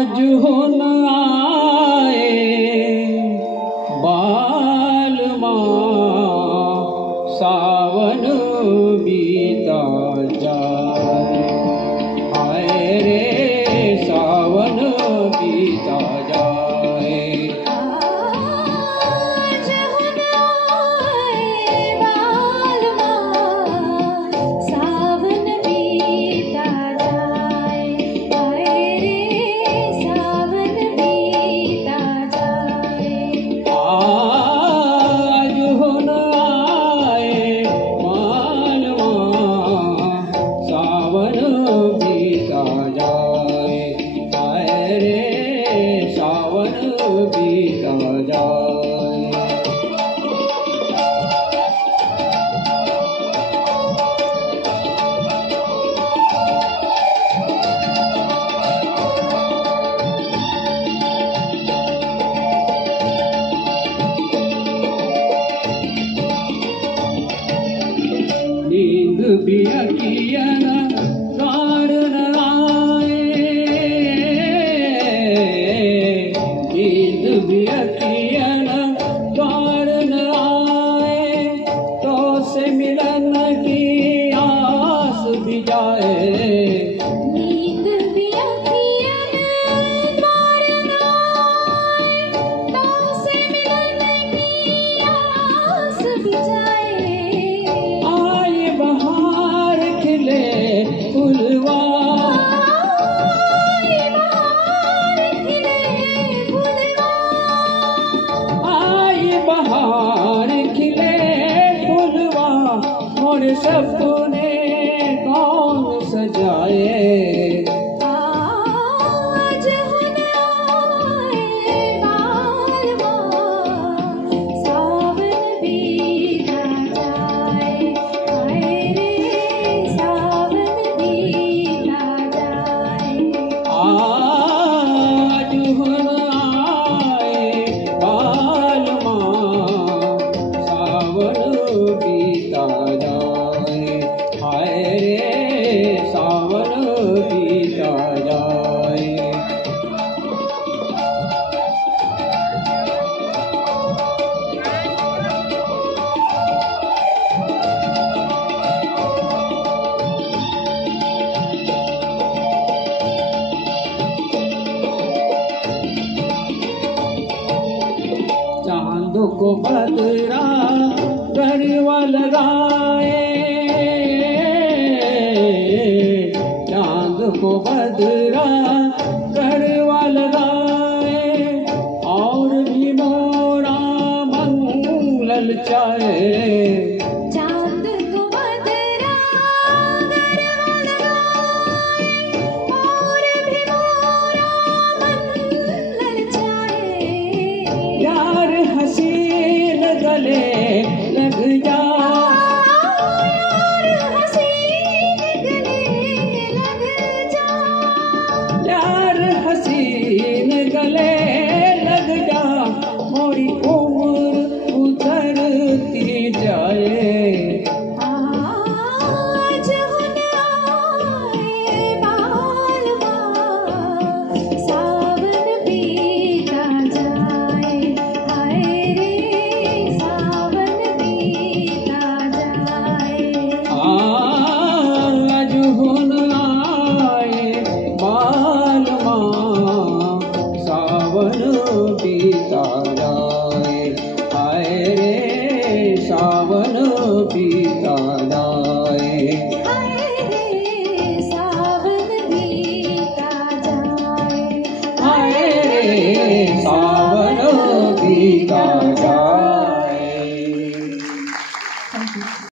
आज हो न आए बालमा, सावन बीता जाए। हाय रे सावन बीता जाए। आज हो न आए बालमा, सावन बीता जाए। हाय रे सावन बीता जाए। आज हो न आए बालमा, सावन बीता जाए। हाय रे सावन बीता जाए। नींद भी अखियन कार न आए, नींद भी अखियन कार न आए, तो से मिलन की आस भी जाए। नींद भी अखियन कार न आए, तो से मिलन की आस भी जाए। आए बहार खिले फुलवा, आए बहार खिले फुलवा, आए बहार खिले फुलवा, और सपने कौन सजाए। आज हो न आए बालमा, सावन बीता जाए। हाय रे सावन बीता जाए। आज हो न आए बालमा, सावन बीता जाए। हाय रे सावन बीता जाए। चांद को बदरा गरवा लगाए, चांद को बदरा गरवा लगाए, और भी मोरा मन ललचाए।